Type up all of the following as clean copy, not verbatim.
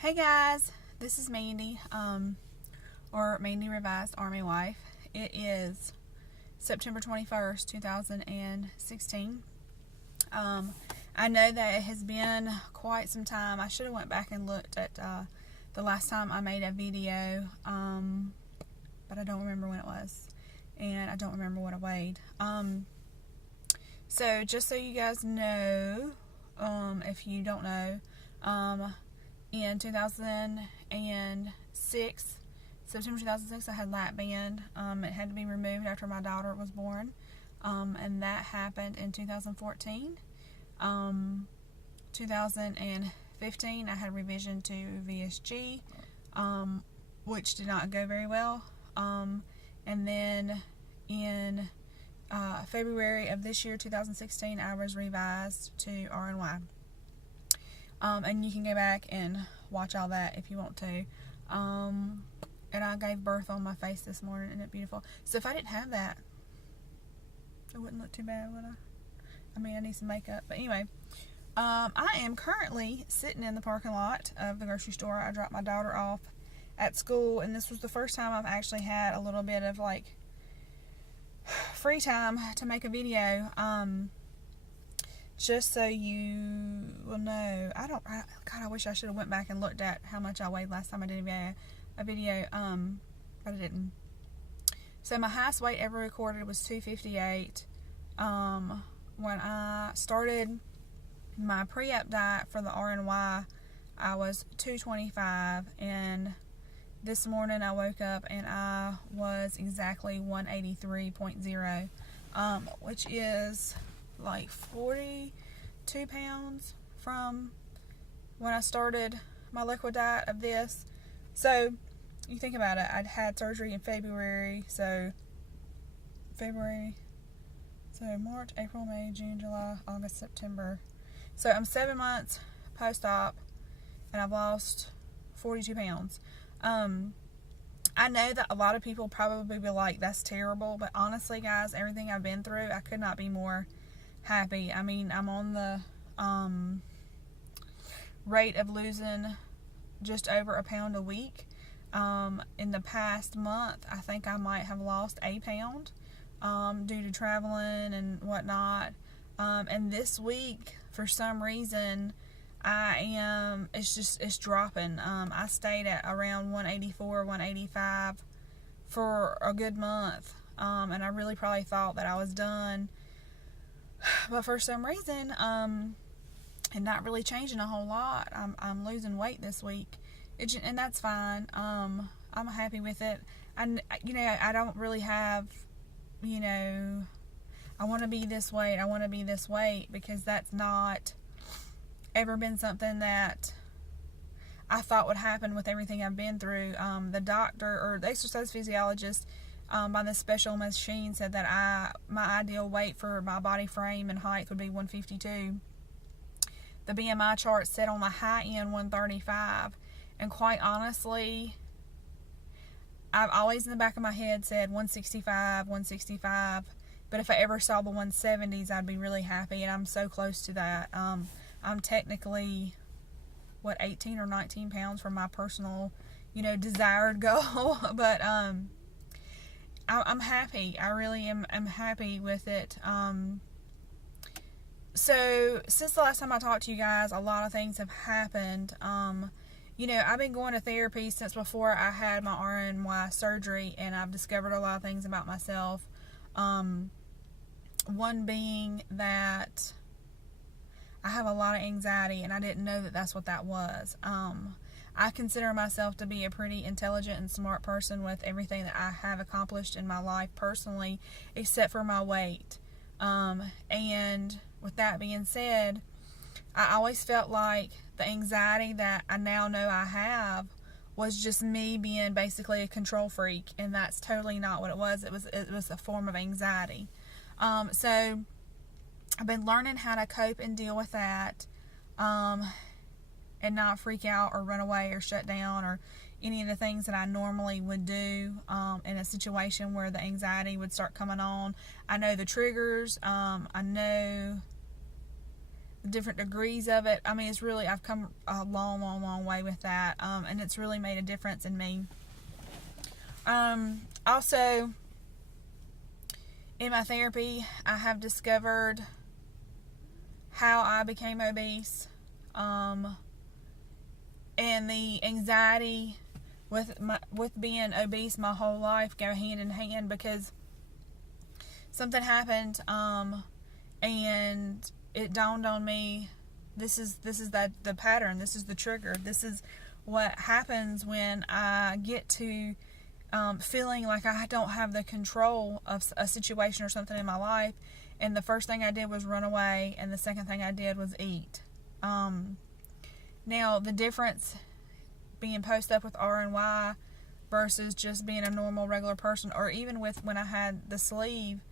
Hey guys, this is Mandy, or Mandy Revised Army Wife. It is September 21st, 2016. I know that it has been quite some time. I should have went back and looked at the last time I made a video, but I don't remember when it was, and I don't remember what I weighed. So just so you guys know, if you don't know, in 2006, September 2006, I had lap band. It had to be removed after my daughter was born, and that happened in 2014. 2015, I had revision to VSG, which did not go very well. And then in February of this year, 2016, I was revised to RNY. And you can go back and watch all that if you want to. And I gave birth on my face this morning. Isn't it beautiful? So if I didn't have that, it wouldn't look too bad, would I? I mean, I need some makeup. But anyway, I am currently sitting in the parking lot of the grocery store. I dropped my daughter off at school, and this was the first time I've actually had a little bit of, like, free time to make a video. Just so you will know, God, I wish I should have went back and looked at how much I weighed last time I did a video, but I didn't. So my highest weight ever recorded was 258. When I started my pre-op diet for the RNY, I was 225, and this morning I woke up and I was exactly 183.0, which is like 42 pounds from when I started my liquid diet of this. So you think about it, I'd had surgery in February, so March, April, May, June, July, August, September. So I'm 7 months post-op, and I've lost 42 pounds. I know that a lot of people probably be like, that's terrible, but honestly, guys, everything I've been through, I could not be more happy. I mean, I'm on the rate of losing just over a pound a week. In the past month, I think I might have lost a pound due to traveling and whatnot. And this week, for some reason, it's dropping. I stayed at around 184, 185 for a good month. And I really probably thought that I was done. But for some reason, and not really changing a whole lot, I'm losing weight this week, and that's fine. I'm happy with it. And I don't really have, I want to be this weight, because that's not ever been something that I thought would happen with everything I've been through. The doctor or the exercise physiologist by this special machine said that my ideal weight for my body frame and height would be 152. The BMI chart said on the high end 135, and quite honestly, I've always in the back of my head said 165, but if I ever saw the 170s, I'd be really happy, and I'm so close to that. I'm technically 18 or 19 pounds from my personal desired goal, but I'm happy. I really am happy with it. So since the last time I talked to you guys, a lot of things have happened. I've been going to therapy since before I had my RNY surgery, and I've discovered a lot of things about myself. One being that I have a lot of anxiety, and I didn't know that that's what that was. I consider myself to be a pretty intelligent and smart person with everything that I have accomplished in my life personally, except for my weight. And with that being said, I always felt like the anxiety that I now know I have was just me being basically a control freak, and that's totally not what it was. It was a form of anxiety. So I've been learning how to cope and deal with that. And not freak out or run away or shut down or any of the things that I normally would do in a situation where the anxiety would start coming on. I know the triggers. I know the different degrees of it. I mean, it's really, I've come a long, long, long way with that, and it's really made a difference in me. Also, in my therapy, I have discovered how I became obese, and the anxiety with being obese my whole life go hand in hand, because something happened, and it dawned on me, this is the pattern, this is the trigger, this is what happens when I get to feeling like I don't have the control of a situation or something in my life. And the first thing I did was run away, and the second thing I did was eat. Now, the difference being posted up with RNY versus just being a normal, regular person, or even with when I had the sleeve,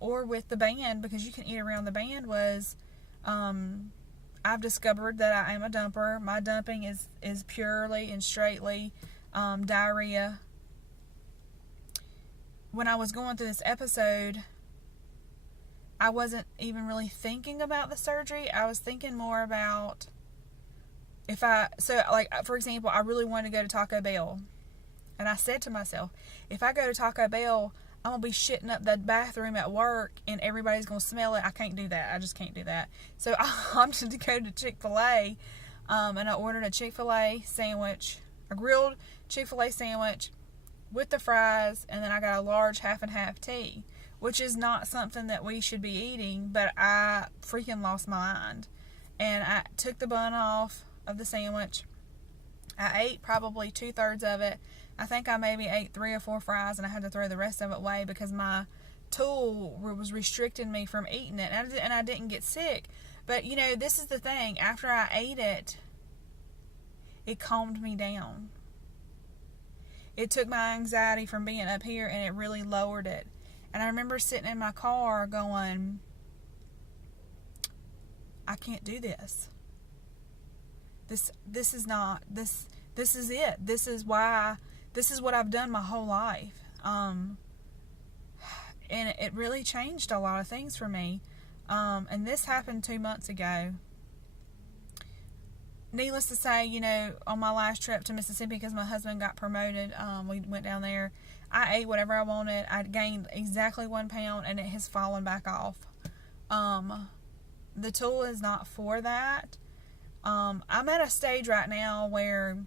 or with the band, because you can eat around the band, was I've discovered that I am a dumper. My dumping is purely and straightly diarrhea. When I was going through this episode, I wasn't even really thinking about the surgery. I was thinking more about for example, I really wanted to go to Taco Bell. And I said to myself, if I go to Taco Bell, I'm going to be shitting up the bathroom at work and everybody's going to smell it. I can't do that. I just can't do that. So I opted to go to Chick-fil-A, and I ordered a Chick-fil-A sandwich, a grilled Chick-fil-A sandwich with the fries, and then I got a large half and half tea, which is not something that we should be eating, but I freaking lost my mind. And I took the bun off of the sandwich. I ate probably 2/3 of it. I think I maybe ate 3 or 4 fries, and I had to throw the rest of it away because my tool was restricting me from eating it, and I didn't get sick. But, this is the thing. After I ate it, it calmed me down. It took my anxiety from being up here, and it really lowered it. And I remember sitting in my car going, I can't do this. This is not, this is it. This is what I've done my whole life. And it really changed a lot of things for me. And this happened 2 months ago. Needless to say, on my last trip to Mississippi, because my husband got promoted, we went down there. I ate whatever I wanted. I gained exactly 1 pound, and it has fallen back off. The tool is not for that. I'm at a stage right now where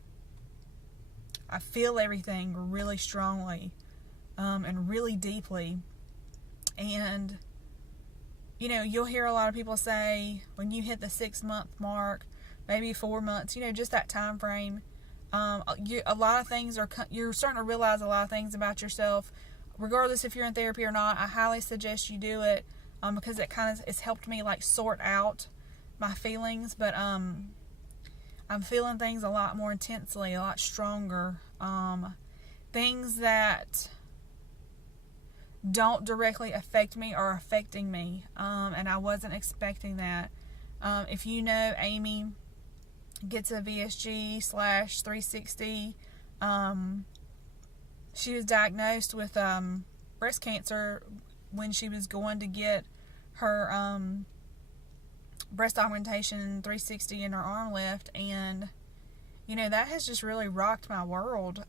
I feel everything really strongly, and really deeply. And, you'll hear a lot of people say, when you hit the 6-month mark, maybe 4 months, just that time frame, a lot of things you're starting to realize a lot of things about yourself. Regardless if you're in therapy or not, I highly suggest you do it, because it's helped me sort out my feelings. But I'm feeling things a lot more intensely, a lot stronger. Things that don't directly affect me are affecting me, and I wasn't expecting that. If you know Amy gets a VSG/360, she was diagnosed with breast cancer when she was going to get her breast augmentation 360 in her arm lift, and that has just really rocked my world,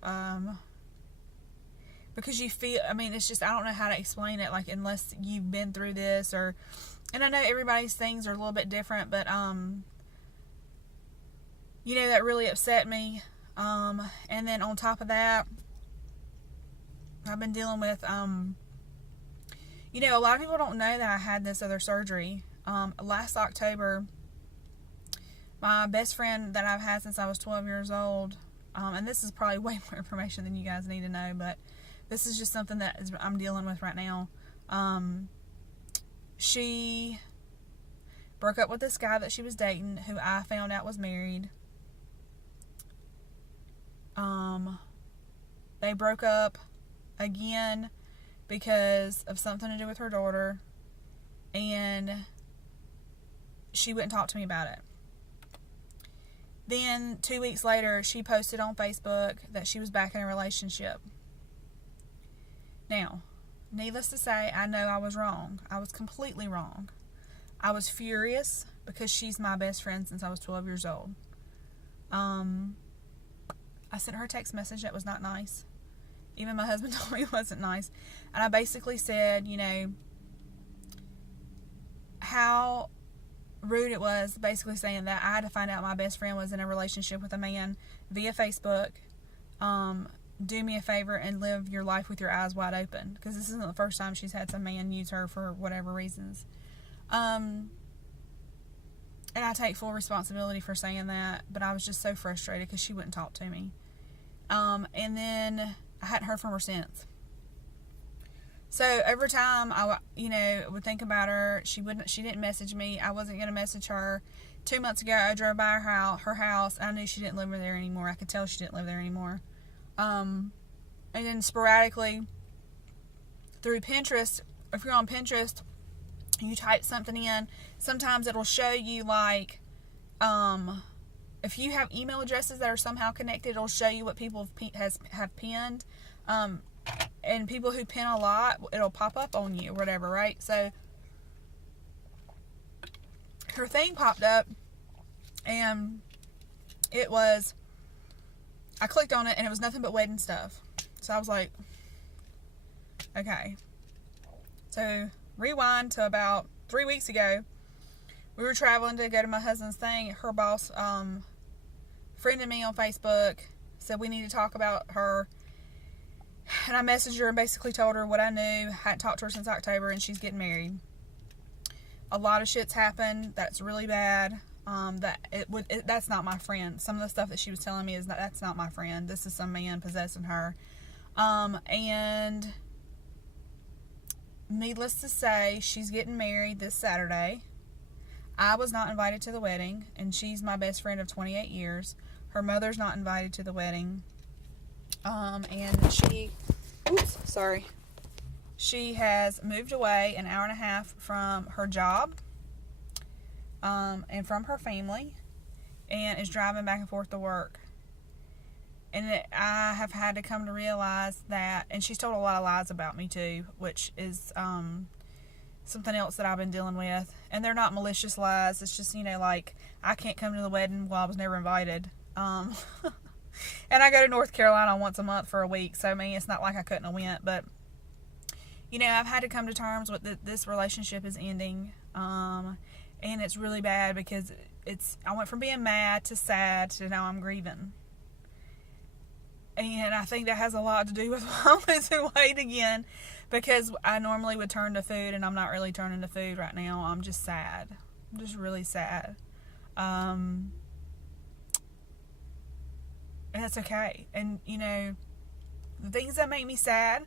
because you feel, it's just, I don't know how to explain it, unless you've been through this, and I know everybody's things are a little bit different, but that really upset me. And then on top of that, I've been dealing with a lot of people don't know that I had this other surgery. Last October, my best friend that I've had since I was 12 years old, and this is probably way more information than you guys need to know, but this is just something that I'm dealing with right now. She broke up with this guy that she was dating, who I found out was married. They broke up again because of something to do with her daughter, and she wouldn't talk to me about it. Then 2 weeks later, she posted on Facebook that she was back in a relationship. Now, needless to say, I know I was wrong. I was completely wrong. I was furious. because she's my best friend since I was 12 years old. I sent her a text message that was not nice. Even my husband told me it wasn't nice. And I basically said, you know, how rude it was, basically saying that I had to find out my best friend was in a relationship with a man via Facebook. Do me a favor and live your life with your eyes wide open, because this isn't the first time she's had some man use her for whatever reasons. And I take full responsibility for saying that, but I was just so frustrated because she wouldn't talk to me. And then I hadn't heard from her since. So every time I, would think about her, she didn't message me. I wasn't going to message her. 2 months ago, I drove by her house. I knew she didn't live there anymore. I could tell she didn't live there anymore. And then sporadically through Pinterest, if you're on Pinterest, you type something in, sometimes it'll show you like, if you have email addresses that are somehow connected, it'll show you what people have pinned. And people who pin a lot, it'll pop up on you or whatever, right? So her thing popped up, and I clicked on it, and it was nothing but wedding stuff. So I was like, okay. So rewind to about 3 weeks ago. We were traveling to go to my husband's thing. Her boss friended me on Facebook, said we need to talk about her. And I messaged her and basically told her what I knew. I hadn't talked to her since October, and she's getting married. A lot of shit's happened that's really bad. That's not my friend. Some of the stuff that she was telling me that's not my friend. This is some man possessing her. And needless to say, she's getting married this Saturday. I was not invited to the wedding, and she's my best friend of 28 years. Her mother's not invited to the wedding. And she has moved away an hour and a half from her job, and from her family, and is driving back and forth to work. And I have had to come to realize that, and she's told a lot of lies about me too, which is something else that I've been dealing with. And they're not malicious lies. It's just, like, I can't come to the wedding, well, I was never invited. And I go to North Carolina once a month for a week, so I mean, it's not like I couldn't have went. But I've had to come to terms with this relationship is ending, and it's really bad because I went from being mad to sad to now I'm grieving. And I think that has a lot to do with why I'm losing weight again, because I normally would turn to food, and I'm not really turning to food right now. I'm just sad. I'm just really sad. And that's okay. And, the things that make me sad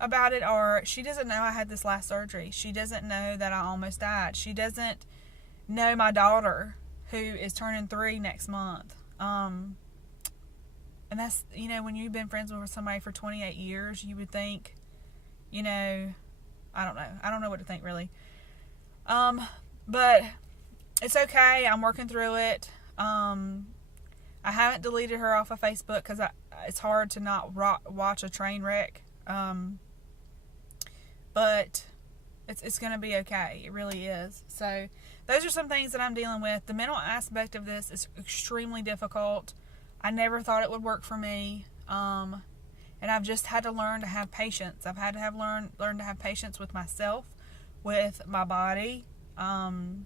about it are, she doesn't know I had this last surgery. She doesn't know that I almost died. She doesn't know my daughter, who is turning 3 next month. And that's, when you've been friends with somebody for 28 years, you would think, I don't know. I don't know what to think, really. But it's okay. I'm working through it. I haven't deleted her off of Facebook because it's hard to not watch a train wreck. But it's going to be okay. It really is. So those are some things that I'm dealing with. The mental aspect of this is extremely difficult. I never thought it would work for me. And I've just had to learn to have patience. I've had to learn to have patience with myself, with my body. I'm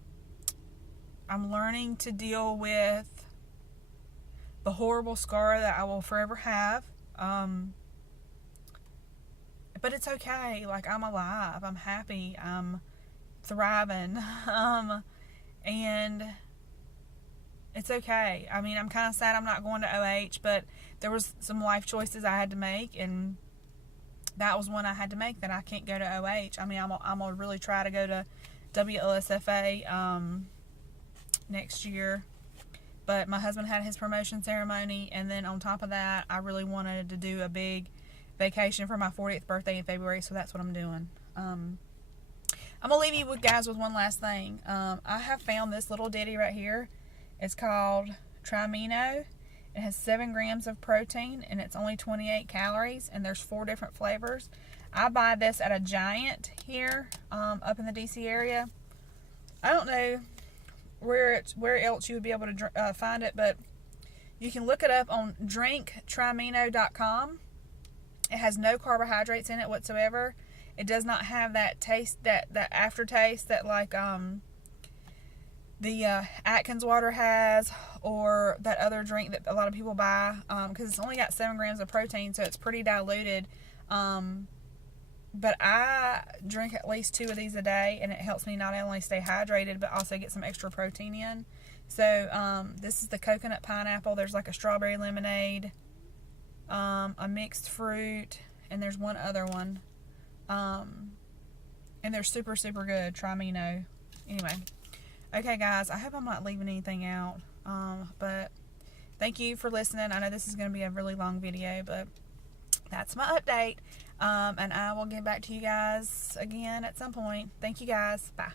learning to deal with the horrible scar that I will forever have. But it's okay. Like, I'm alive. I'm happy. I'm thriving. And it's okay. I mean, I'm kind of sad I'm not going to OH, but there was some life choices I had to make, and that was one I had to make, that I can't go to OH. I mean, I'm going to really try to go to WLSFA next year. But my husband had his promotion ceremony, and then on top of that, I really wanted to do a big vacation for my 40th birthday in February, so that's what I'm doing. I'm going to leave you guys with one last thing. I have found this little ditty right here. It's called Trimino. It has 7 grams of protein, and it's only 28 calories, and there's 4 different flavors. I buy this at a Giant here, up in the DC area. I don't know where else you would be able to find it, but you can look it up on drinktrimino.com. It has no carbohydrates in it whatsoever. It does not have that taste, that aftertaste that like the Atkins water has, or that other drink that a lot of people buy, because it's only got 7 grams of protein, so it's pretty diluted. But I drink at least 2 of these a day, and it helps me not only stay hydrated but also get some extra protein in. So this is the coconut pineapple. There's like a strawberry lemonade, a mixed fruit, and there's one other one. And they're super, super good. Trimino. Anyway. Okay, guys. I hope I'm not leaving anything out. But thank you for listening. I know this is going to be a really long video, but that's my update. And I will get back to you guys again at some point. Thank you, guys. Bye.